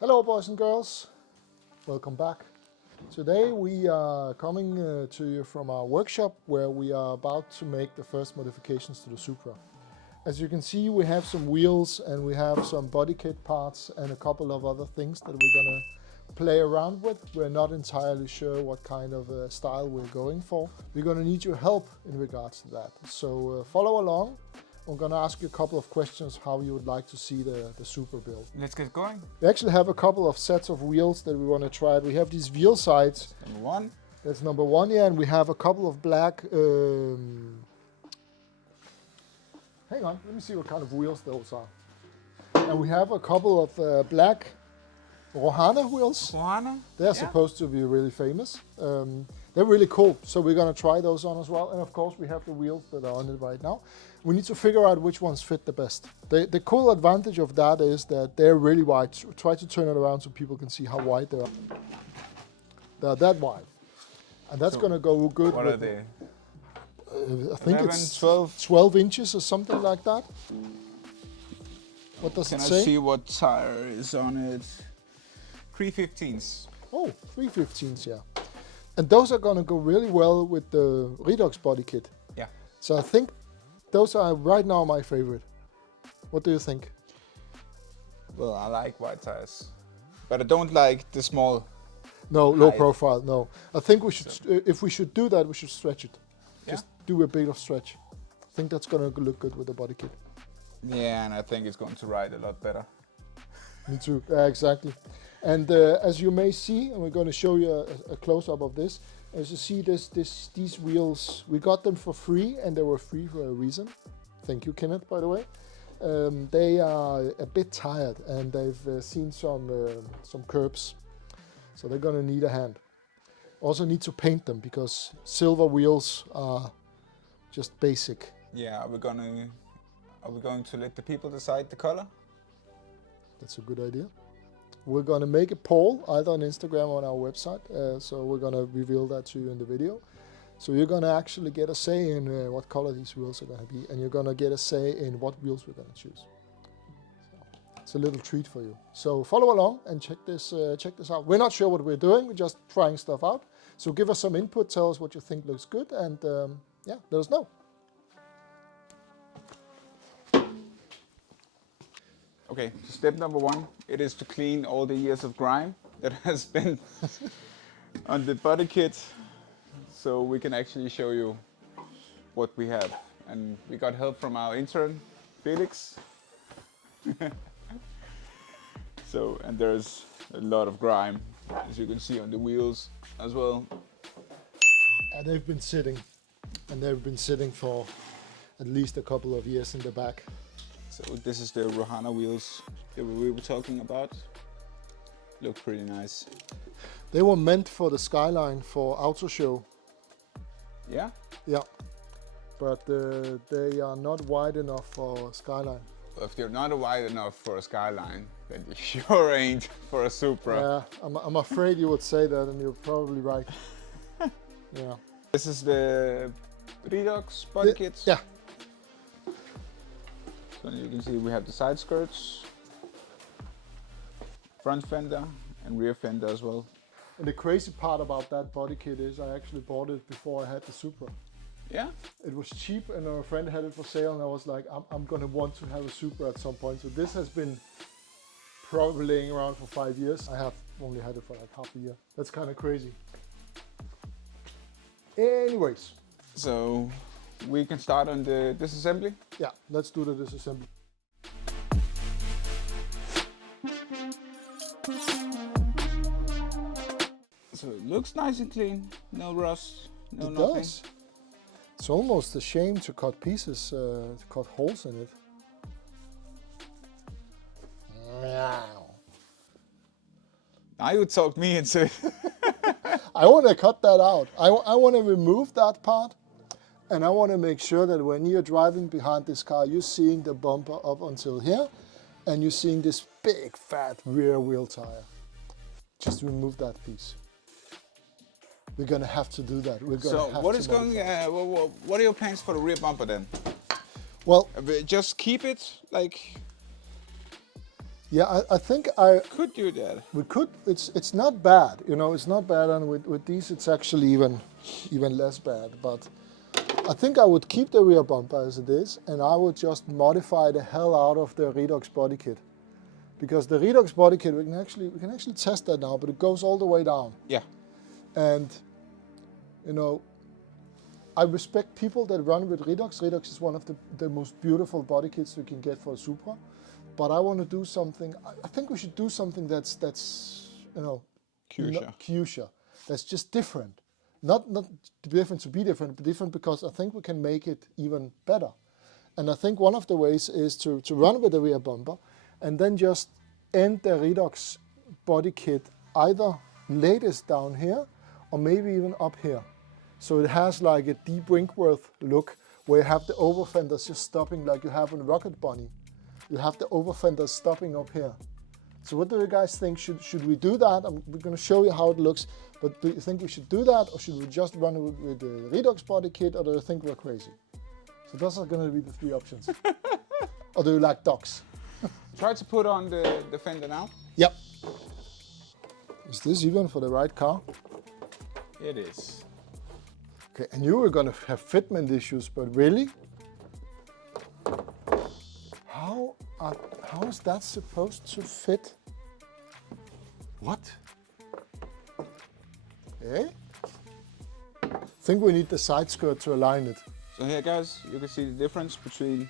Hello boys and girls, welcome back. Today we are coming to you from our workshop where we are about to make the first modifications to the Supra. As you can see, we have some wheels and we have some body kit parts and a couple of other things that we're gonna play around with. We're not entirely sure what kind of style we're going for. We're gonna need your help in regards to that. So follow along. I'm going to ask you a couple of questions how you would like to see the Supra build. Let's get going. We actually have a couple of sets of wheels that we want to try. We have these VEILSIDE. Number one. That's number one, yeah, and we have a couple of black... hang on, let me see what kind of wheels those are. And we have a couple of black Rohana wheels. Rohana? They're supposed to be really famous. They're really cool, so we're going to try those on as well. And of course, we have the wheels that are on it right now. We need to figure out which ones fit the best. The cool advantage of that is that they're really wide. Try to turn it around so people can see how wide they are. They're that wide. And that's going to go good. What are they? I think 11, it's 12? 12 inches or something like that. What does it say? Can I see what tire is on it? 315s. Oh, 315s, yeah. And those are going to go really well with the Redux body kit. Yeah. So I think those are right now my favorite. What do you think? Well, I like wide tires, but I don't like the small. No, low height. profile, no. I think we should, if we should do that, we should stretch it. Yeah. Just do a bit of stretch. I think that's going to look good with the body kit. Yeah, and I think it's going to ride a lot better. Me too, exactly. And as you may see, and we're going to show you a close-up of this, as you see these wheels, we got them for free, and they were free for a reason. Thank you, Kenneth, by the way. They are a bit tired, and they've seen some curbs, so they're going to need a hand. Also need to paint them, because silver wheels are just basic. Yeah, are we going to let the people decide the color? That's a good idea. We're going to make a poll either on Instagram or on our website, so we're going to reveal that to you in the video. So you're going to actually get a say in what color these wheels are going to be, and you're going to get a say in what wheels we're going to choose. So it's a little treat for you. So follow along and check this out. We're not sure what we're doing, we're just trying stuff out. So give us some input, tell us what you think looks good, and yeah, let us know. Okay, so step number one, it is to clean all the years of grime that has been on the body kit, so we can actually show you what we have. And we got help from our intern, Felix. So, and there's a lot of grime, as you can see on the wheels as well. And they've been sitting for at least a couple of years in the back. So this is the Rohana wheels that we were talking about. Look pretty nice. They were meant for the Skyline for Auto Show. Yeah? Yeah, but they are not wide enough for Skyline. Well, if they're not wide enough for a Skyline, then you sure ain't for a Supra. Yeah, I'm afraid you would say that, and you're probably right. Yeah. This is the Redux body kit. Yeah. So you can see we have the side skirts, front fender and rear fender as well. And the crazy part about that body kit is I actually bought it before I had the Supra. Yeah? It was cheap and a friend had it for sale, and I was like, I'm going to want to have a Supra at some point. So this has been probably laying around for 5 years. I have only had it for like half a year. That's kind of crazy. Anyways. So we can start on the disassembly. Yeah, let's do the disassembly. So it looks nice and clean, no rust, no It nothing. does. It's almost a shame to cut pieces, to cut holes in it. Now you talk me into it. I want to cut that out. I want to remove that part, and I want to make sure that when you're driving behind this car, you're seeing the bumper up until here, and you're seeing this big fat rear wheel tire. Just remove that piece. We're gonna have to do that. We're gonna So have what to is going? What are your plans for the rear bumper then? Well, Just keep it like Yeah, I think Could do that. we could. It's not bad, you know. It's not bad, and with these, it's actually even less bad. But I think I would keep the rear bumper as it is, and I would just modify the hell out of the Redux body kit, because the Redux body kit we can actually test that now, but it goes all the way down. Yeah. And you know, I respect people that run with Redux. Redux is one of the most beautiful body kits you can get for a Supra. But I want to do something. I think we should do something that's you know, Kyusha. That's just different. Not different to be different, but different because I think we can make it even better. And I think one of the ways is to run with the rear bumper, and then just end the Redux body kit either latest down here, or maybe even up here. So it has like a deep Winkworth look, where you have the over fenders just stopping like you have in Rocket Bunny. You have the over fenders stopping up here. So what do you guys think? Should we do that? We're going to show you how it looks, but do you think we should do that, or should we just run with the Redux body kit, or do you think we're crazy? So those are going to be the three options. Or do you like dogs? Try to put on the fender now. Yep. Is this even for the right car? It is. Okay, and you were going to have fitment issues, but really? How is that supposed to fit? What? Eh? I think we need the side skirt to align it. So here, guys, you can see the difference between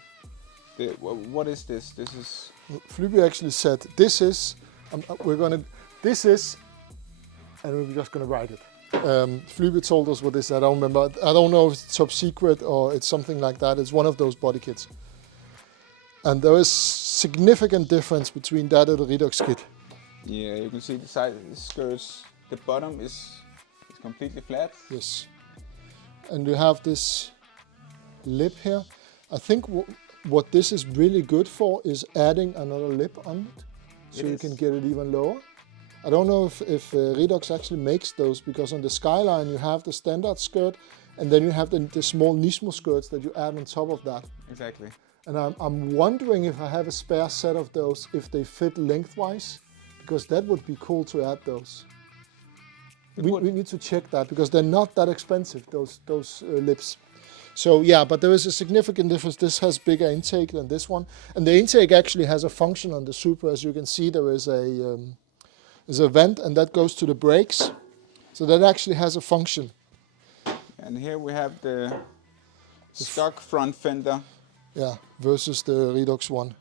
the. What is this? This is. Flyby actually said this is. This is, and we're just gonna write it. Flyby told us what this is. I don't remember. I don't know if it's top secret or it's something like that. It's one of those body kits. And there is significant difference between that and the Redux kit. Yeah, you can see the side skirts. The bottom is completely flat. Yes. And you have this lip here. I think what this is really good for is adding another lip on it, so you can get it even lower. I don't know if Redux actually makes those, because on the Skyline you have the standard skirt, and then you have the small Nismo skirts that you add on top of that. Exactly. And I'm wondering if I have a spare set of those, if they fit lengthwise, because that would be cool to add those. We need to check that, because they're not that expensive, those lips. So yeah, but there is a significant difference. This has bigger intake than this one, and the intake actually has a function on the Supra. As you can see, there is a vent, and that goes to the brakes. So that actually has a function. And here we have the stock front fender. Yeah, versus the Redux one.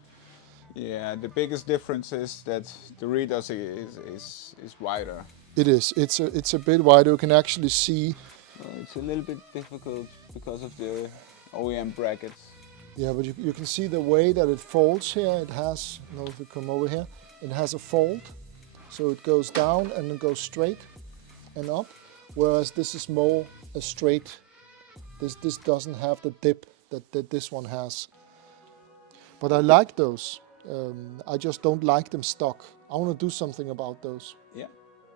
Yeah, the biggest difference is that the Redux is wider. It is. It's a bit wider. You can actually see. Well, it's a little bit difficult because of the OEM brackets. Yeah, but you can see the way that it folds here. It has, I don't know if you come over here, it has a fold. So it goes down and then goes straight and up. Whereas this is more a straight, this doesn't have the dip that this one has. But I like those. I just don't like them stock. I want to do something about those. Yeah.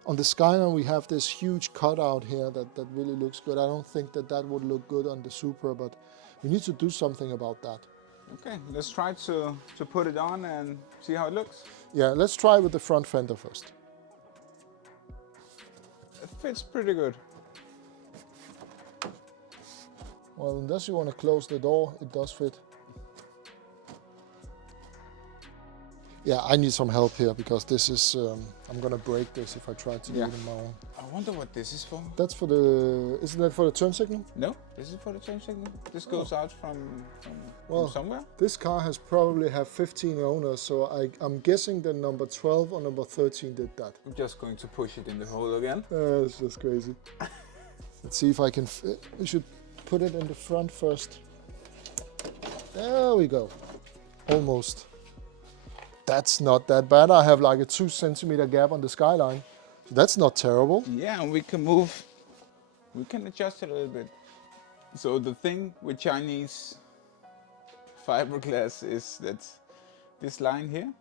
On the Skyline we have this huge cutout here that really looks good. I don't think that would look good on the Supra, but we need to do something about that. Okay, let's try to put it on and see how it looks. Yeah, let's try with the front fender first. It fits pretty good. Well, unless you want to close the door, it does fit. Yeah, I need some help here, because this is, I'm gonna break this if I try to do it on my own. I wonder what this is for. That's for the, isn't that for the turn signal? No, this is for the turn signal. This goes out from somewhere. This car has probably have 15 owners, so I'm guessing that number 12 or number 13 did that. I'm just going to push it in the hole again. It's just crazy. Let's see if I can, we should put it in the front first. There we go, almost. That's not that bad. I have like a 2 centimeter gap on the Skyline. So that's not terrible. Yeah, and we can adjust it a little bit. So the thing with Chinese fiberglass is that this line here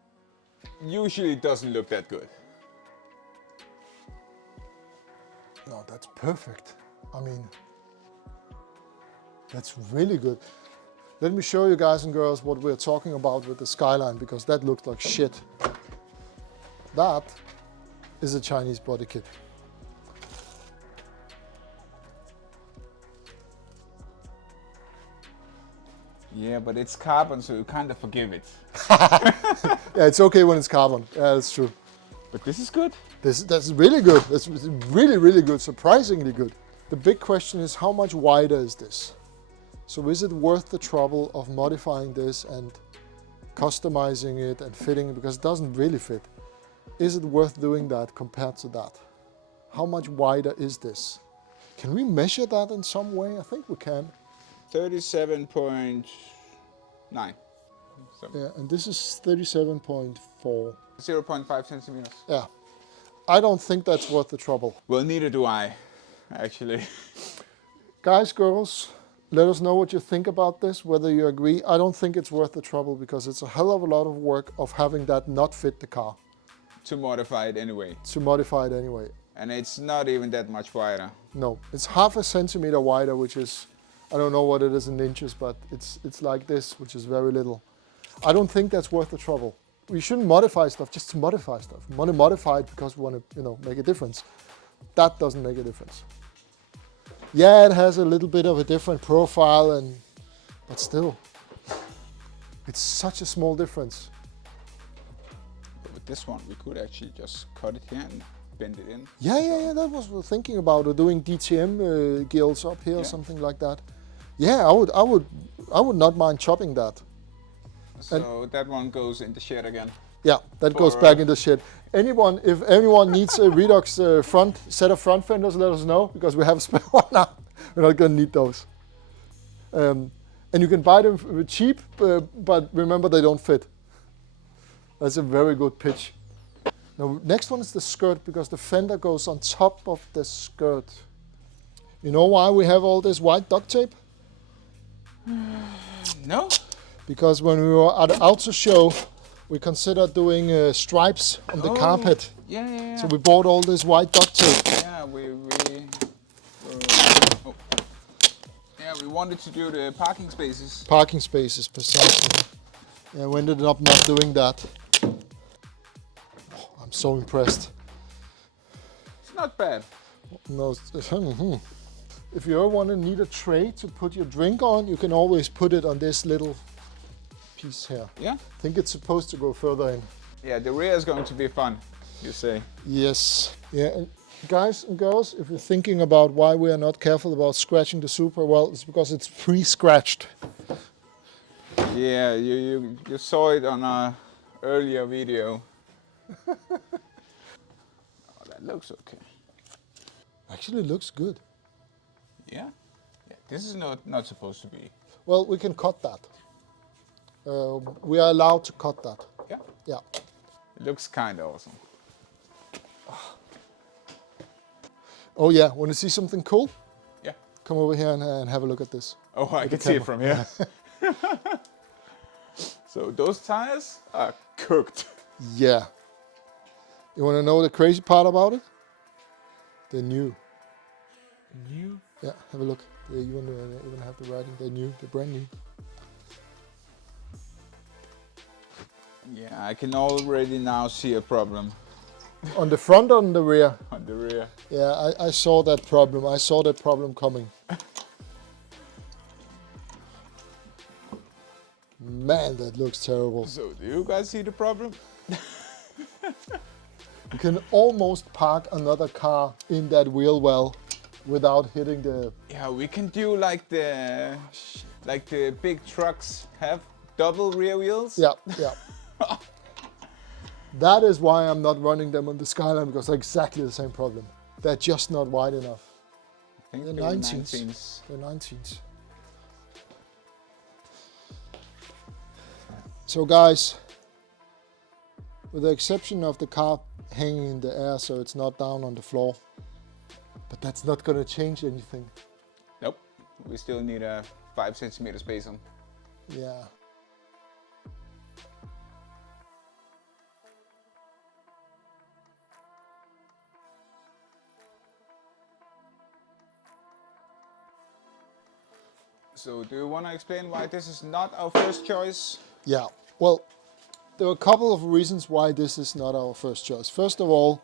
usually doesn't look that good. No, that's perfect. I mean, that's really good. Let me show you guys and girls what we're talking about with the Skyline, because that looked like shit. That is a Chinese body kit. Yeah, but it's carbon, so you kind of forgive it. Yeah, it's okay when it's carbon. Yeah, that's true. But this is good. That's really good. That's really, really good. Surprisingly good. The big question is, how much wider is this? So is it worth the trouble of modifying this and customizing it and fitting it, because it doesn't really fit? Is it worth doing that compared to that? How much wider is this? Can we measure that in some way? I think we can. 37.9. So Yeah, and this is 37.4. 0.5 centimeters. Yeah. I don't think that's worth the trouble. Well, neither do I, actually. Guys, girls, let us know what you think about this, whether you agree. I don't think it's worth the trouble because it's a hell of a lot of work of having that not fit the car. To modify it anyway. To modify it anyway. And it's not even that much wider. No, it's half a centimeter wider, which is, I don't know what it is in inches, but it's like this, which is very little. I don't think that's worth the trouble. We shouldn't modify stuff just to modify stuff. We want to modify it because we want to, make a difference. That doesn't make a difference. Yeah, it has a little bit of a different profile, but still, it's such a small difference. But with this one, we could actually just cut it here and bend it in. Yeah, that was what I was thinking about, doing DTM gills up here, something like that. Yeah, I would not mind chopping that. So that one goes in the shed again. Yeah, that goes back in the shed. If anyone needs a Redux set of front fenders, let us know, because we have a spare one now. We're not going to need those. And you can buy them cheap, but remember they don't fit. That's a very good pitch. Now, next one is the skirt, because the fender goes on top of the skirt. You know why we have all this white duct tape? No. Because when we were at the auto show, we considered doing stripes on the carpet. Yeah. So we bought all this white duct tape. Yeah, we wanted to do the parking spaces. Parking spaces, precisely. Yeah, we ended up not doing that. Oh, I'm so impressed. It's not bad. No, if you ever want to need a tray to put your drink on, you can always put it on this little piece here. Yeah. I think it's supposed to go further in. Yeah, the rear is going to be fun, you say. Yes. Yeah, and guys and girls, if you're thinking about why we are not careful about scratching the Supra, well, it's because it's pre-scratched. Yeah, you saw it on an earlier video. Oh, that looks okay. Actually, it looks good. Yeah? This is not supposed to be. Well, we can cut that. We are allowed to cut that. Yeah? Yeah. It looks kind of awesome. Oh yeah, want to see something cool? Yeah. Come over here and have a look at this. Oh, I can see it from here. So those tires are cooked. Yeah. You want to know the crazy part about it? They're new. New? Yeah, have a look. They even have the writing. They're new. They're brand new. Yeah, I can already now see a problem. On the front or on the rear? On the rear. Yeah, I saw that problem. I saw that problem coming. Man, that looks terrible. So, do you guys see the problem? You can almost park another car in that wheel well without hitting the... Yeah, we can do like the big trucks have double rear wheels. Yeah. That is why I'm not running them on the Skyline, because they're exactly the same problem. They're just not wide enough. I think They're they were 19s. They're 19s. So guys, with the exception of the car hanging in the air so it's not down on the floor, but that's not going to change anything. Nope, we still need a 5 centimeter space on. Yeah. So do you want to explain why this is not our first choice? Yeah, well, There are a couple of reasons why this is not our first choice. First of all,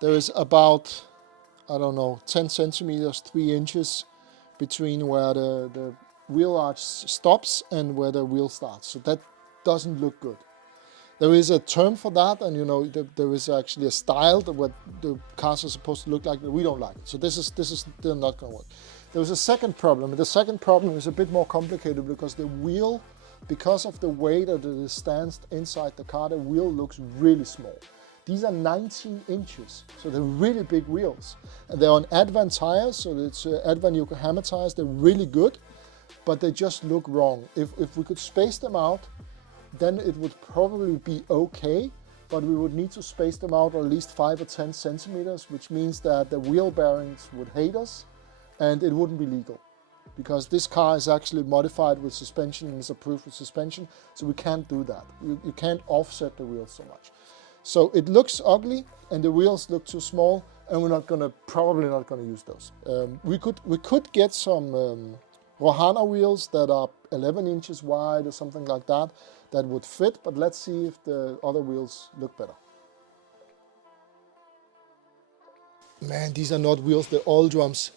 there is about, I don't know, 10 centimeters, 3 inches between where the wheel arch stops and where the wheel starts. So that doesn't look good. There is a term for that, and you know there is actually a style that what the cars are supposed to look like, but we don't like it. So this is still not going to work. There was a second problem, and the second problem is a bit more complicated because the wheel, because of the way that it stands inside the car, the wheel looks really small. These are 19 inches, so they're really big wheels. And they're on Advan tires, so it's Advan Yokohama tires. They're really good, but they just look wrong. If we could space them out, then it would probably be okay, but we would need to space them out at least 5 or 10 centimeters, which means that the wheel bearings would hate us and it wouldn't be legal. Because this car is actually modified with suspension and is approved with suspension, so we can't do that. You can't offset the wheels so much. So it looks ugly and the wheels look too small, and we're probably not gonna use those. We could get some Rohana wheels that are 11 inches wide or something like that, that would fit, but let's see if the other wheels look better. Man, these are not wheels, they're all drums.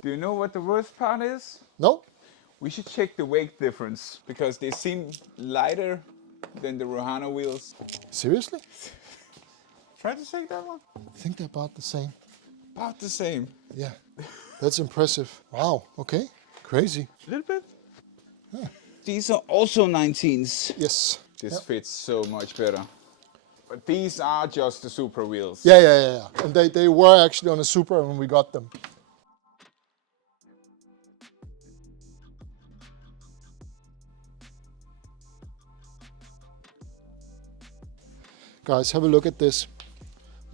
Do you know what the worst part is? No? We should check the weight difference, because they seem lighter than the Rohana wheels. Seriously? Try to check that one. I think they're about the same. About the same. Yeah, that's impressive. Wow, okay, crazy. A little bit. Yeah. These are also 19s. Yes. This fits so much better. But these are just the Supra wheels. Yeah. And they were actually on a Supra when we got them. Guys, have a look at this.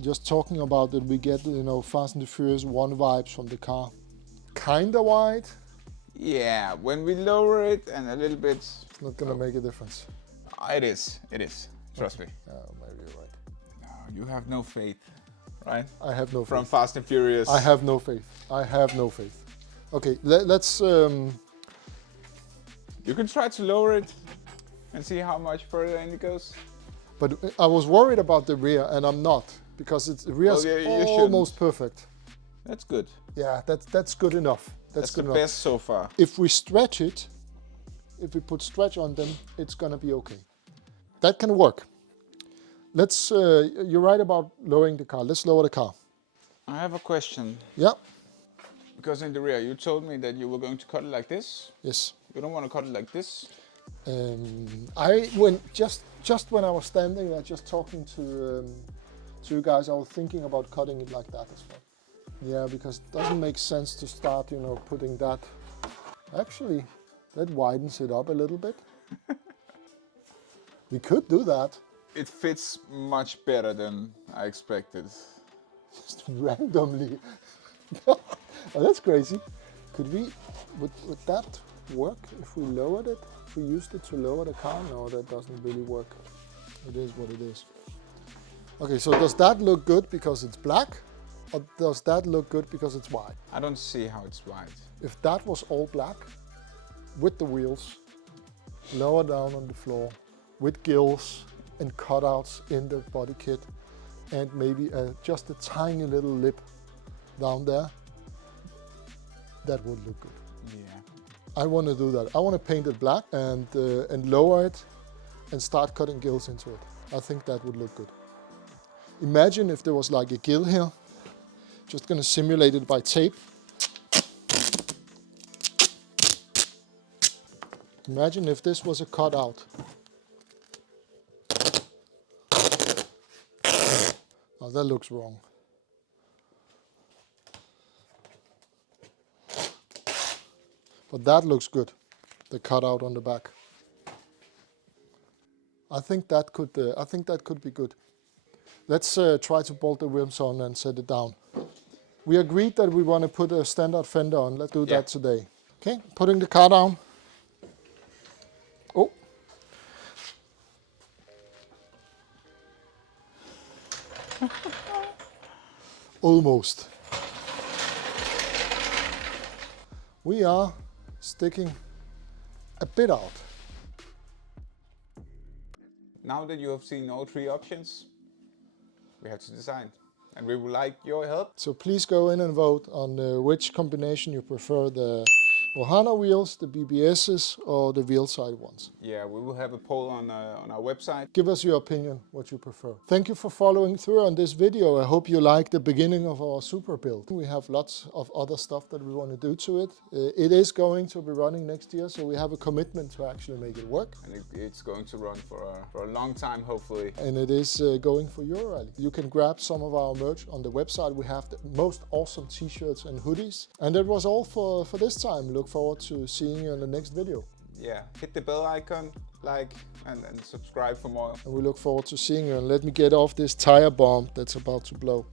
Just talking about that, we get, you know, Fast and the Furious 1 vibes from the car. Kinda wide. Yeah, when we lower it and a little bit... It's not gonna make a difference. It is. Trust me. Maybe you're right. No, you have no faith, right? I have no faith. From Fast and Furious. I have no faith. I have no faith. Okay, let's... You can try to lower it and see how much further in it goes. But I was worried about the rear, and I'm not, because the rear is almost perfect. That's good. Yeah, that's good enough. That's good the enough. best so far. If we stretch it, if we put stretch on them, it's gonna be okay. That can work. Let's. You're right about lowering the car. Let's lower the car. I have a question. Yeah. Because in the rear, you told me that you were going to cut it like this. Yes. You don't want to cut it like this. Just when I was standing there, just talking to you guys, I was thinking about cutting it like that as well. Yeah, because it doesn't make sense to start, you know, putting that. Actually, that widens it up a little bit. We could do that. It fits much better than I expected. Just randomly. Oh, that's crazy. Would that work if we lowered it? If we used it to lower the car? No, that doesn't really work. It is what it is. Okay, so does that look good because it's black? Or does that look good because it's white? I don't see how it's white. If that was all black, with the wheels, lower down on the floor, with gills and cutouts in the body kit, and maybe just a tiny little lip down there, that would look good. Yeah. I want to do that. I want to paint it black and lower it and start cutting gills into it. I think that would look good. Imagine if there was like a gill here. Just going to simulate it by tape. Imagine if this was a cutout. Oh, that looks wrong. But that looks good, the cutout on the back. I think that could be good. Let's try to bolt the rims on and set it down. We agreed that we want to put a standard fender on. Let's do that today. Okay, putting the car down. Oh. Almost. We are sticking a bit out. now that you have seen all three options, we have to decide. And we would like your help. So please go in and vote on which combination you prefer, the Ohana wheels, the BBSs, or the VEILSIDE ones. Yeah, we will have a poll on our website. Give us your opinion, what you prefer. Thank you for following through on this video. I hope you liked the beginning of our Supra build. We have lots of other stuff that we want to do to it. It is going to be running next year, so we have a commitment to actually make it work. And it's going to run for a long time, hopefully. And it is going for Euro Rally. You can grab some of our merch on the website. We have the most awesome t-shirts and hoodies. And that was all for this time. Look forward to seeing you in the next video. Yeah, hit the bell icon, like, and subscribe for more. And we look forward to seeing you. And let me get off this tire bomb that's about to blow.